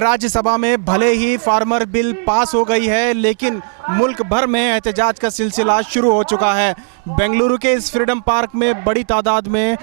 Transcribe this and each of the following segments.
राज्यसभा में भले ही farmer bill pass हो गई है, लेकिन मुल्क भर में एहतजाज का सिलसिला शुरू हो चुका है। बेंगलुरु के इस फ्रीडम पार्क में बड़ी तादाद में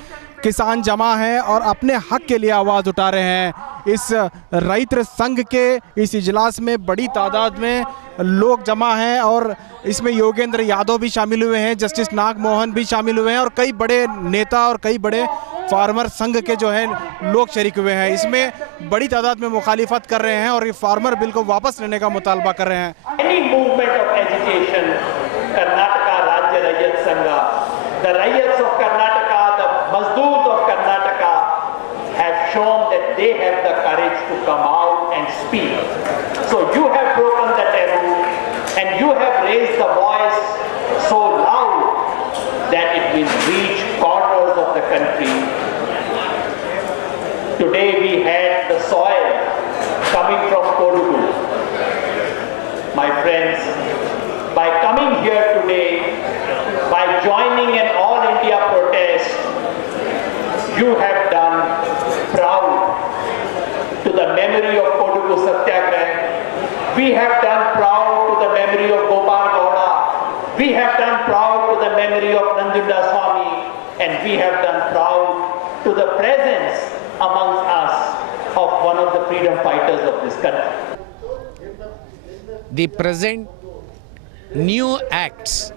किसान जमा हैं और अपने हक के लिए आवाज़ उठा रहे हैं। इस रैत संघ के इस इजलास में बड़ी तादाद में लोग जमा हैं और इसमें योगेंद्र यादव भी शामिल हुए हैं, जस्टिस नागमोहन भी शामिल हुए हैं और कई बड़े नेता और कई बड़े फार्मर संघ के जो है लोग शरीक हुए हैं। इसमें बड़ी तादाद में मुखालिफत कर रहे हैं और ये फार्मर बिल को वापस लेने का मुतालबा कर रहे हैं। Any movement of agitation, Karnataka Rajya Rayyat Sangha, the Rayyats of Karnataka, the Mazdoors of Karnataka have shown that they have the courage to come out and speak. So you have broken the taboo and you have raised the voice so loud that it will reach corners of the country. Today we had the soil coming from Kodugu. My friends, by coming here today, by joining an all India protest, you have done proud to the memory of Kodugu Satyagraha. We have done proud to the memory of Gopal Gowda. We have done proud to the memory of Nanjunda Swami. And we have done proud to the presence amongst us of one of the freedom fighters of this country. The present new acts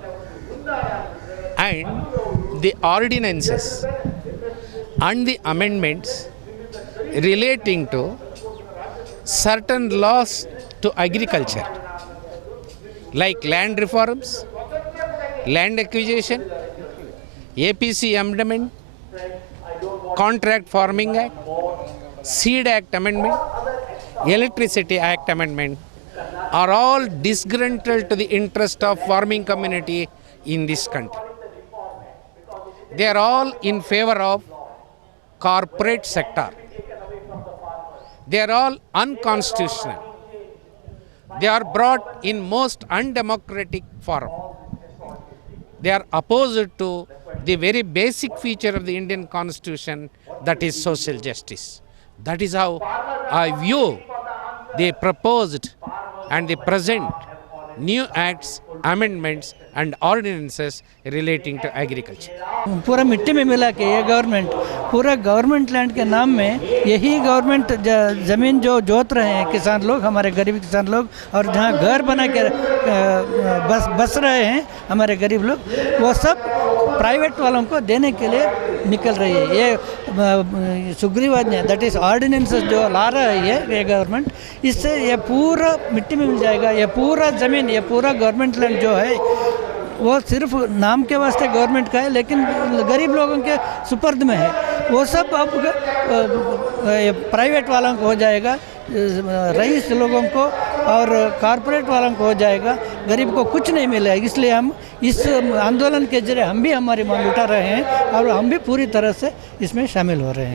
and the ordinances and the amendments relating to certain laws to agriculture, like land reforms, land acquisition, APC amendment, Contract Farming Act, Seed Act amendment, Electricity Act amendment are all disgruntled to the interest of farming community in this country. They are all in favor of corporate sector. They are all unconstitutional. They are brought in most undemocratic form. They are opposed to the very basic feature of the Indian Constitution, that is social justice. That is how I view the proposed and the present new acts, amendments and ordinances relating to agriculture. पूरा मिट्टी में मिला के ये गवर्नमेंट पूरा government land के नाम में यही गवर्नमेंट ज़मीन जो जोत रहे हैं किसान लोग, हमारे गरीब किसान लोग, और जहाँ घर बना के बस रहे हैं हमारे गरीब लोग, वो सब प्राइवेट वालों को देने के लिए निकल रही है। ये सुग्रीवाज्ञा ने दैट इज़ ऑर्डिनेंसेस जो ला रहा है ये गवर्नमेंट, इससे ये पूरा मिट्टी में मिल जाएगा। ये पूरा ज़मीन, ये पूरा गवर्नमेंट लैंड जो है वो सिर्फ नाम के वास्ते गवर्नमेंट का है, लेकिन गरीब लोगों के सुपर्द में है। वो सब अब प्राइवेट वालों को हो जाएगा, रईस लोगों को और कॉरपोरेट वालों को हो जाएगा, गरीब को कुछ नहीं मिलेगा। इसलिए हम इस आंदोलन के जरिए हम भी हमारी मांग उठा रहे हैं और हम भी पूरी तरह से इसमें शामिल हो रहे हैं।